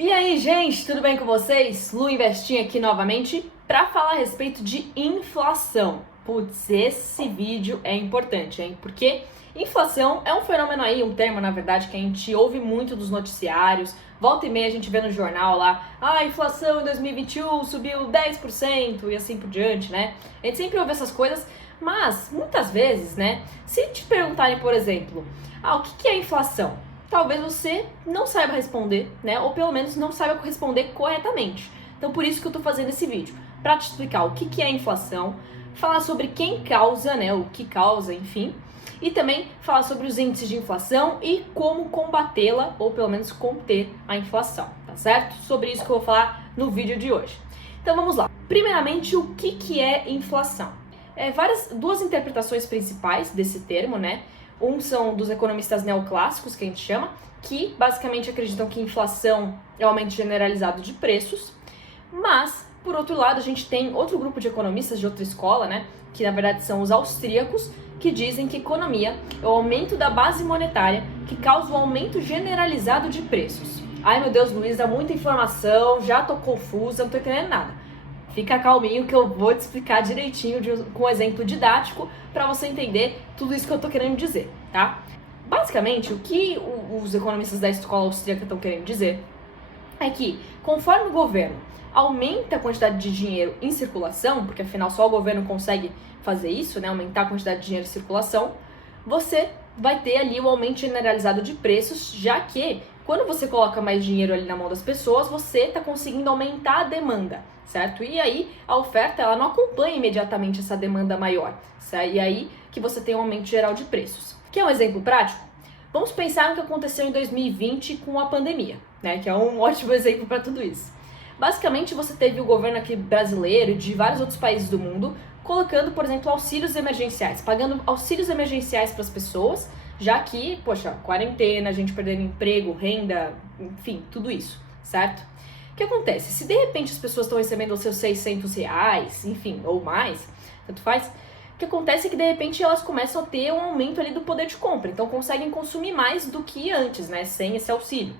E aí, gente, tudo bem com vocês? Lu Investing aqui novamente para falar a respeito de inflação. Putz, esse vídeo é importante, hein? Porque inflação é um fenômeno aí, um termo, na verdade, que a gente ouve muito dos noticiários. Volta e meia a gente vê no jornal lá, a inflação em 2021 subiu 10% e assim por diante, né? A gente sempre ouve essas coisas, mas muitas vezes, né, se te perguntarem, por exemplo, o que é inflação? Talvez você não saiba responder, né? Ou pelo menos não saiba responder corretamente. Então por isso que eu tô fazendo esse vídeo, para te explicar o que é a inflação, falar sobre quem causa, né? O que causa, enfim, e também falar sobre os índices de inflação e como combatê-la, ou pelo menos conter a inflação, tá certo? Sobre isso que eu vou falar no vídeo de hoje. Então vamos lá. Primeiramente, o que é inflação? Duas interpretações principais desse termo, né? Um são dos economistas neoclássicos, que a gente chama, que basicamente acreditam que inflação é o aumento generalizado de preços, mas, por outro lado, a gente tem outro grupo de economistas de outra escola, né, que na verdade são os austríacos, que dizem que economia é o aumento da base monetária que causa o aumento generalizado de preços. Ai meu Deus, Luísa, muita informação, já tô confusa, não tô entendendo nada. Fica calminho que eu vou te explicar direitinho com um exemplo didático para você entender tudo isso que eu tô querendo dizer, tá? Basicamente, o que os economistas da escola austríaca estão querendo dizer é que, conforme o governo aumenta a quantidade de dinheiro em circulação, porque afinal só o governo consegue fazer isso, né, aumentar a quantidade de dinheiro em circulação, você vai ter ali o aumento generalizado de preços, já que quando você coloca mais dinheiro ali na mão das pessoas, você está conseguindo aumentar a demanda, certo? E aí a oferta ela não acompanha imediatamente essa demanda maior, certo? E aí que você tem um aumento geral de preços. Quer um exemplo prático? Vamos pensar no que aconteceu em 2020 com a pandemia, né? Que é um ótimo exemplo para tudo isso. Basicamente, você teve o governo aqui brasileiro e de vários outros países do mundo colocando, por exemplo, auxílios emergenciais, pagando auxílios emergenciais para as pessoas, já que, poxa, quarentena, a gente perdendo emprego, renda, enfim, tudo isso, certo? O que acontece? Se de repente as pessoas estão recebendo os seus R$ 600, enfim, ou mais, tanto faz, o que acontece é que de repente elas começam a ter um aumento ali do poder de compra, então conseguem consumir mais do que antes, né, sem esse auxílio.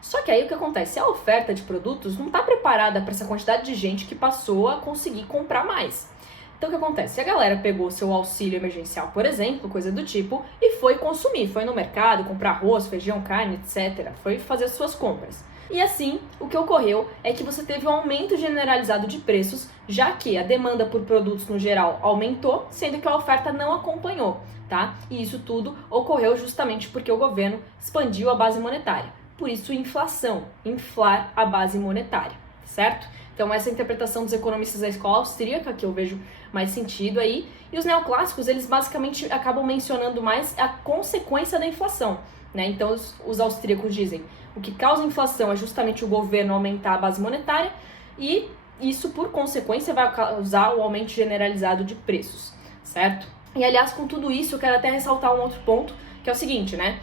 Só que aí o que acontece? A oferta de produtos não está preparada para essa quantidade de gente que passou a conseguir comprar mais. Então o que acontece? A galera pegou seu auxílio emergencial, por exemplo, coisa do tipo, e foi consumir, foi no mercado comprar arroz, feijão, carne, etc. Foi fazer suas compras. E assim, o que ocorreu é que você teve um aumento generalizado de preços, já que a demanda por produtos no geral aumentou, sendo que a oferta não acompanhou, tá? E isso tudo ocorreu justamente porque o governo expandiu a base monetária. Por isso, inflação, inflar a base monetária, certo? Então, essa é a interpretação dos economistas da escola austríaca, que eu vejo mais sentido aí. E os neoclássicos, eles basicamente acabam mencionando mais a consequência da inflação, né? Então, os austríacos dizem o que causa inflação é justamente o governo aumentar a base monetária e isso, por consequência, vai causar o aumento generalizado de preços, certo? E, aliás, com tudo isso, eu quero até ressaltar um outro ponto, que é o seguinte, né?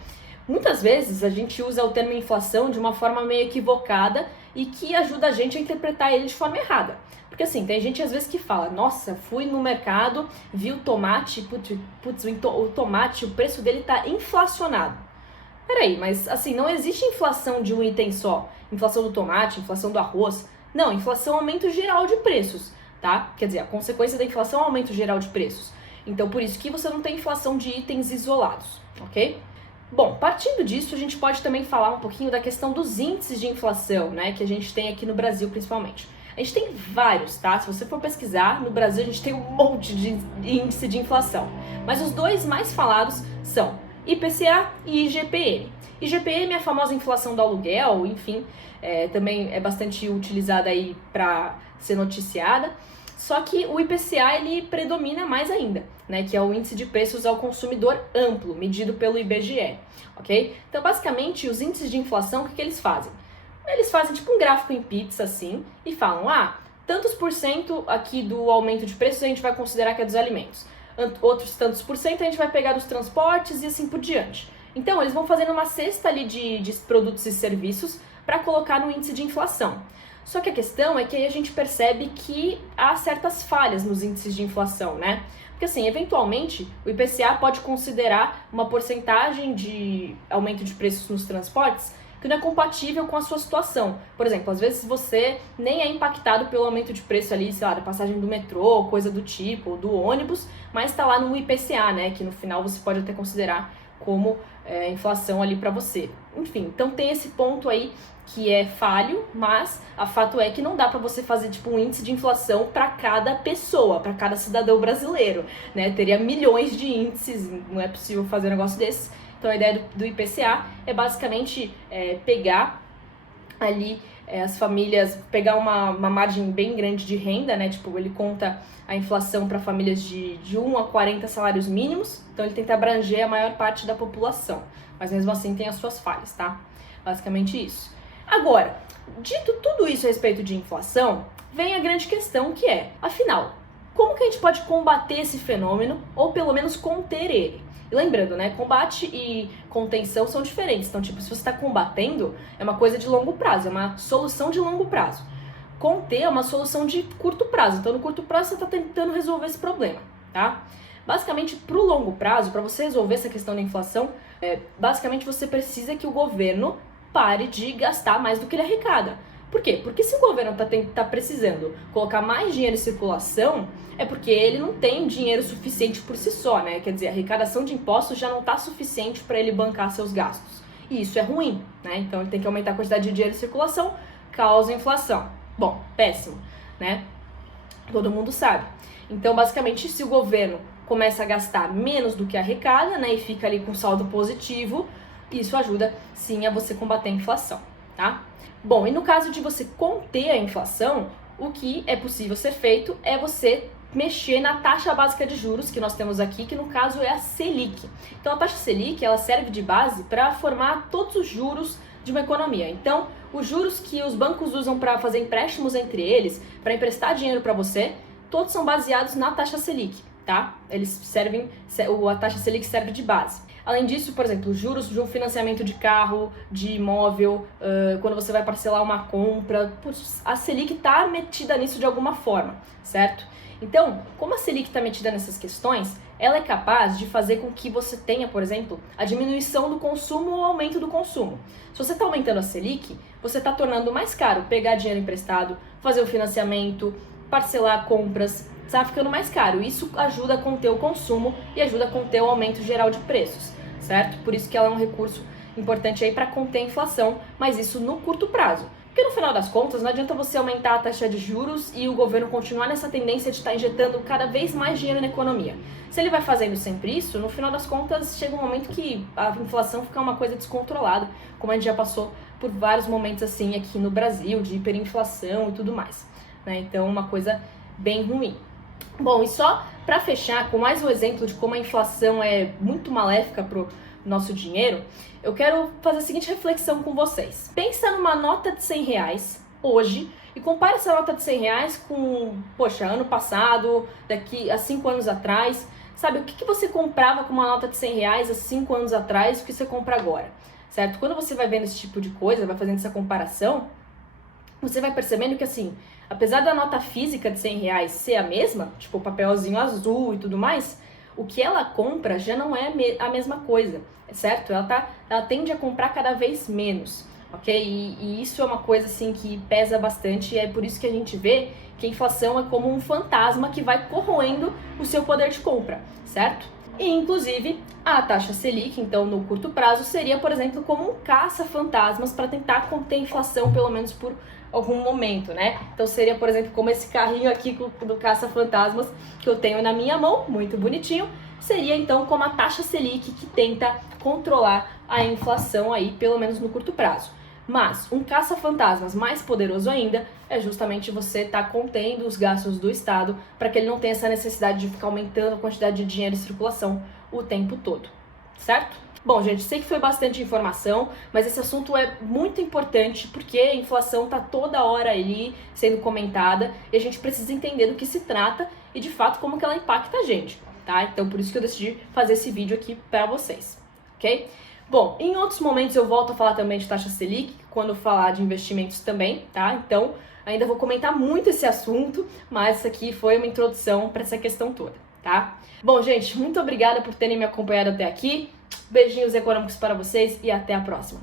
Muitas vezes a gente usa o termo inflação de uma forma meio equivocada e que ajuda a gente a interpretar ele de forma errada. Porque assim, tem gente às vezes que fala, nossa, fui no mercado, vi o tomate, putz, o tomate, o preço dele tá inflacionado. Peraí, mas assim, não existe inflação de um item só. Inflação do tomate, inflação do arroz. Não, inflação é aumento geral de preços, tá? Quer dizer, a consequência da inflação é aumento geral de preços. Então, por isso que você não tem inflação de itens isolados, ok? Bom, partindo disso, a gente pode também falar um pouquinho da questão dos índices de inflação, né, que a gente tem aqui no Brasil principalmente. A gente tem vários, tá? Se você for pesquisar, no Brasil a gente tem um monte de índice de inflação. Mas os dois mais falados são IPCA e IGPM. IGPM é a famosa inflação do aluguel, enfim, também é bastante utilizada aí para ser noticiada. Só que o IPCA ele predomina mais ainda, né, que é o índice de preços ao consumidor amplo, medido pelo IBGE, ok? Então, basicamente, os índices de inflação, o que eles fazem? Eles fazem tipo um gráfico em pizza, assim, e falam, tantos por cento aqui do aumento de preços a gente vai considerar que é dos alimentos, outros tantos por cento a gente vai pegar dos transportes e assim por diante. Então, eles vão fazendo uma cesta ali de produtos e serviços para colocar no índice de inflação. Só que a questão é que aí a gente percebe que há certas falhas nos índices de inflação, né? Porque assim, eventualmente, o IPCA pode considerar uma porcentagem de aumento de preços nos transportes que não é compatível com a sua situação. Por exemplo, às vezes você nem é impactado pelo aumento de preço ali, sei lá, da passagem do metrô, coisa do tipo, do ônibus, mas está lá no IPCA, né, que no final você pode até considerar como inflação ali para você. Enfim, então tem esse ponto aí que é falho, mas a fato é que não dá para você fazer tipo um índice de inflação para cada pessoa, para cada cidadão brasileiro, né? Teria milhões de índices, não é possível fazer um negócio desse. Então a ideia do IPCA é basicamente pegar ali as famílias, pegar uma margem bem grande de renda, né? Tipo, ele conta a inflação para famílias de 1 a 40 salários mínimos, então ele tenta abranger a maior parte da população, mas mesmo assim tem as suas falhas, tá? Basicamente isso. Agora, dito tudo isso a respeito de inflação, vem a grande questão que é, afinal, como que a gente pode combater esse fenômeno ou pelo menos conter ele? E lembrando, né, combate e contenção são diferentes. Então, tipo, se você está combatendo, é uma coisa de longo prazo, é uma solução de longo prazo. Conter é uma solução de curto prazo. Então, no curto prazo, você está tentando resolver esse problema, tá? Basicamente, para o longo prazo, para você resolver essa questão da inflação, basicamente você precisa que o governo pare de gastar mais do que ele arrecada. Por quê? Porque se o governo tá precisando colocar mais dinheiro em circulação, é porque ele não tem dinheiro suficiente por si só, né? Quer dizer, a arrecadação de impostos já não está suficiente para ele bancar seus gastos. E isso é ruim, né? Então ele tem que aumentar a quantidade de dinheiro em circulação, causa inflação. Bom, péssimo, né? Todo mundo sabe. Então, basicamente, se o governo começa a gastar menos do que arrecada, né, e fica ali com saldo positivo, isso ajuda sim a você combater a inflação, tá? Bom, e no caso de você conter a inflação, o que é possível ser feito é você mexer na taxa básica de juros que nós temos aqui, que no caso é a Selic. Então a taxa Selic, ela serve de base para formar todos os juros de uma economia. Então, os juros que os bancos usam para fazer empréstimos entre eles, para emprestar dinheiro para você, todos são baseados na taxa Selic, tá? A taxa Selic serve de base. Além disso, por exemplo, juros de um financiamento de carro, de imóvel, quando você vai parcelar uma compra, a Selic está metida nisso de alguma forma, certo? Então, como a Selic está metida nessas questões, ela é capaz de fazer com que você tenha, por exemplo, a diminuição do consumo ou aumento do consumo. Se você está aumentando a Selic, você está tornando mais caro pegar dinheiro emprestado, fazer o financiamento, parcelar compras, está ficando mais caro. Isso ajuda a conter o consumo e ajuda a conter o aumento geral de preços, certo? Por isso que ela é um recurso importante aí para conter a inflação, mas isso no curto prazo. Porque no final das contas, não adianta você aumentar a taxa de juros e o governo continuar nessa tendência de estar injetando cada vez mais dinheiro na economia. Se ele vai fazendo sempre isso, no final das contas chega um momento que a inflação fica uma coisa descontrolada, como a gente já passou por vários momentos assim aqui no Brasil, de hiperinflação e tudo mais, né? Então, uma coisa bem ruim. Bom, e só para fechar com mais um exemplo de como a inflação é muito maléfica pro nosso dinheiro, eu quero fazer a seguinte reflexão com vocês. Pensa numa nota de 100 reais hoje e compara essa nota de 100 reais com, poxa, ano passado, daqui a 5 anos atrás. Sabe, o que você comprava com uma nota de 100 reais há 5 anos atrás e o que você compra agora, certo? Quando você vai vendo esse tipo de coisa, vai fazendo essa comparação, você vai percebendo que, assim, apesar da nota física de 100 reais ser a mesma, tipo papelzinho azul e tudo mais, o que ela compra já não é a mesma coisa, certo? Ela tende a comprar cada vez menos, ok? E isso é uma coisa, assim, que pesa bastante e é por isso que a gente vê que a inflação é como um fantasma que vai corroendo o seu poder de compra, certo? E, inclusive, a taxa Selic, então, no curto prazo, seria, por exemplo, como um caça-fantasmas para tentar conter a inflação, pelo menos por algum momento, né? Então, seria, por exemplo, como esse carrinho aqui do caça-fantasmas que eu tenho na minha mão, muito bonitinho. Seria, então, como a taxa Selic que tenta controlar a inflação aí, pelo menos no curto prazo. Mas um caça-fantasmas mais poderoso ainda é justamente você estar contendo os gastos do Estado para que ele não tenha essa necessidade de ficar aumentando a quantidade de dinheiro em circulação o tempo todo, certo? Bom, gente, sei que foi bastante informação, mas esse assunto é muito importante porque a inflação está toda hora ali sendo comentada e a gente precisa entender do que se trata e, de fato, como que ela impacta a gente, tá? Então, por isso que eu decidi fazer esse vídeo aqui para vocês, ok? Bom, em outros momentos eu volto a falar também de taxa Selic, quando falar de investimentos também, tá? Então, ainda vou comentar muito esse assunto, mas isso aqui foi uma introdução para essa questão toda, tá? Bom, gente, muito obrigada por terem me acompanhado até aqui. Beijinhos econômicos para vocês e até a próxima.